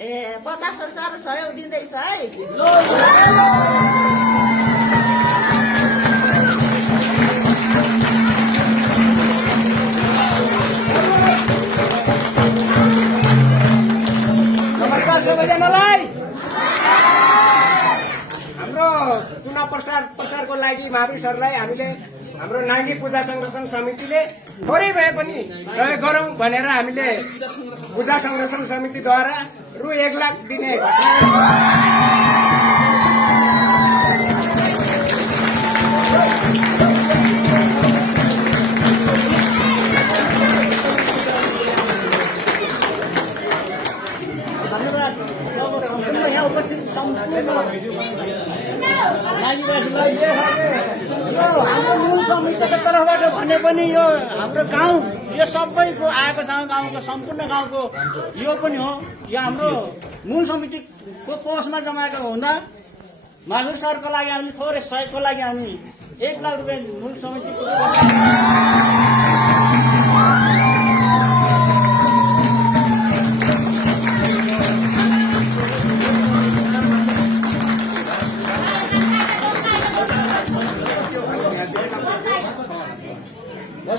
50,000 सहयोग दिँदैछ है। नमस्कार सबैजनालाई। हाम्रो चुनाव प्रचारको लागि महापुरुषहरूलाई हामीले हाम्रो नाङ्गी पूजा संरक्षण समितिले थोरै भए पनि सहयोग गरौँ भनेर हामीले पूजा संरक्षण समितिद्वारा रु 1 लाख दिने यहाँ उपस्थित हाम्रो मूल समितिको तर्फबाट भने पनि यो हाम्रो गाउँ यो सबैको आएको छ, गाउँको सम्पूर्ण गाउँको यो पनि हो। यो हाम्रो मूल समितिको कोषमा जमाएको हुँदा महावीर सरको लागि हामीले थोरै सहयोगको लागि हामी 1 लाख रुपियाँ मूल समितिको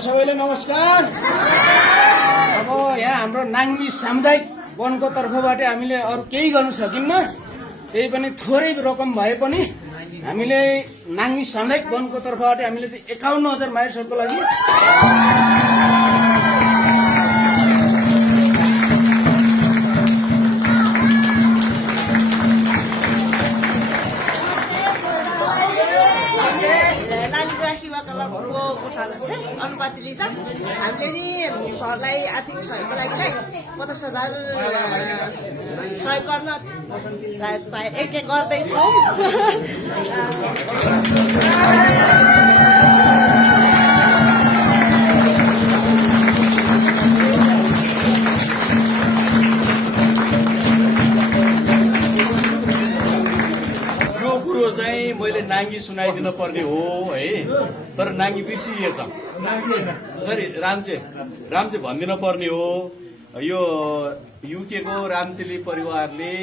सबैले नमस्कार। अब यहाँ हाम्रो नाङ्गी सामुदायिक वनको तर्फबाट हामीले अरू केही गर्न सकिन्न, त्यही पनि थोरै रकम भए पनि हामीले नाङ्गी सामुदायिक वनको तर्फबाट हामीले चाहिँ 51,000 मानिसहरूको लागि अनुपात लिन्छ। हामीले नि सरलाई आर्थिक सहयोगको लागि 50,000 सहयोग गर्न एक गर्दैछौँ। चाहिँ मैले नाङ्गी सुनाइदिन पर्ने हो है, तर नाङ्गी बिर्सिएछ। सरी रामचे भनिदिन पर्ने हो। यो युकेको रामचेली परिवारले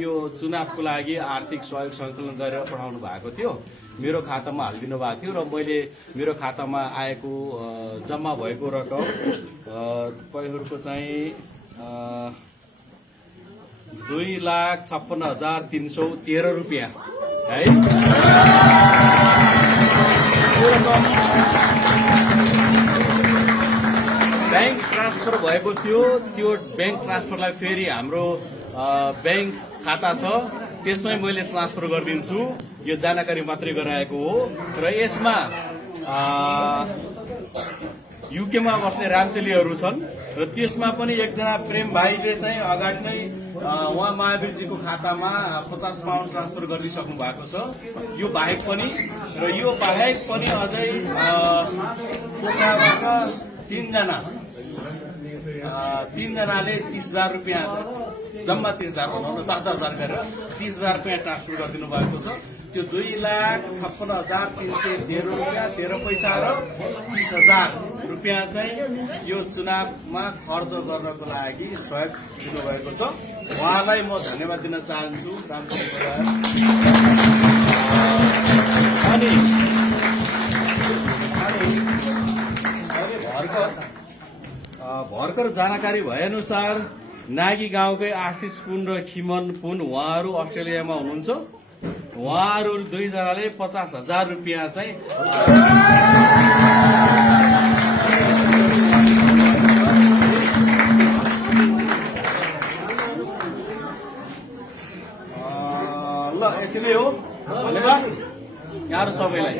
यो चुनावको लागि आर्थिक सहयोग सङ्कलन गरेर पठाउनु भएको थियो, मेरो खातामा हालिदिनु भएको थियो र मैले मेरो खातामा आएको जम्मा भएको रकम तपाईँहरूको चाहिँ 2,56,313 रुपियाँ है। ब्याङ्क ट्रान्सफर भएको थियो, त्यो ब्याङ्क ट्रान्सफरलाई फेरि हाम्रो ब्याङ्क खाता छ त्यसमै मैले ट्रान्सफर गरिदिन्छु। यो जानकारी मात्रै गराएको हो र यसमा युकेमा बस्ने रामचेलीहरू छन् र त्यसमा पनि एकजना प्रेम भाइले चाहिँ अगाडि नै उहाँ महावीरजीको खातामा 50 पाउन्ड ट्रान्सफर गरिदिइसक्नु भएको छ। यो बाहेक पनि र यो बाहेक पनि अझै पोखराबाट तीनजनाले 30,000 रुपियाँ जम्मा 30,000 भनौँ न 10,000 गरेर 30,000 रुपियाँ ट्रान्सफर गरिदिनु भएको छ। त्यो 2,56,313 रुपियाँ 13 पैसा र 30,000 रुपियाँ चाहिँ यो चुनावमा खर्च गर्नको लागि सहयोग दिनुभएको छ। उहाँलाई म धन्यवाद दिन चाहन्छु। अनि भर्खर जानकारी भएअनुसार नागी गाउँकै आशिष पुन र खिमन पुन उहाँहरू अस्ट्रेलियामा हुनुहुन्छ। उहाँहरू 2 जनाले 50,000 रुपियाँ चाहिँ ल यति नै हो। धन्यवाद यहाँहरू सबैलाई।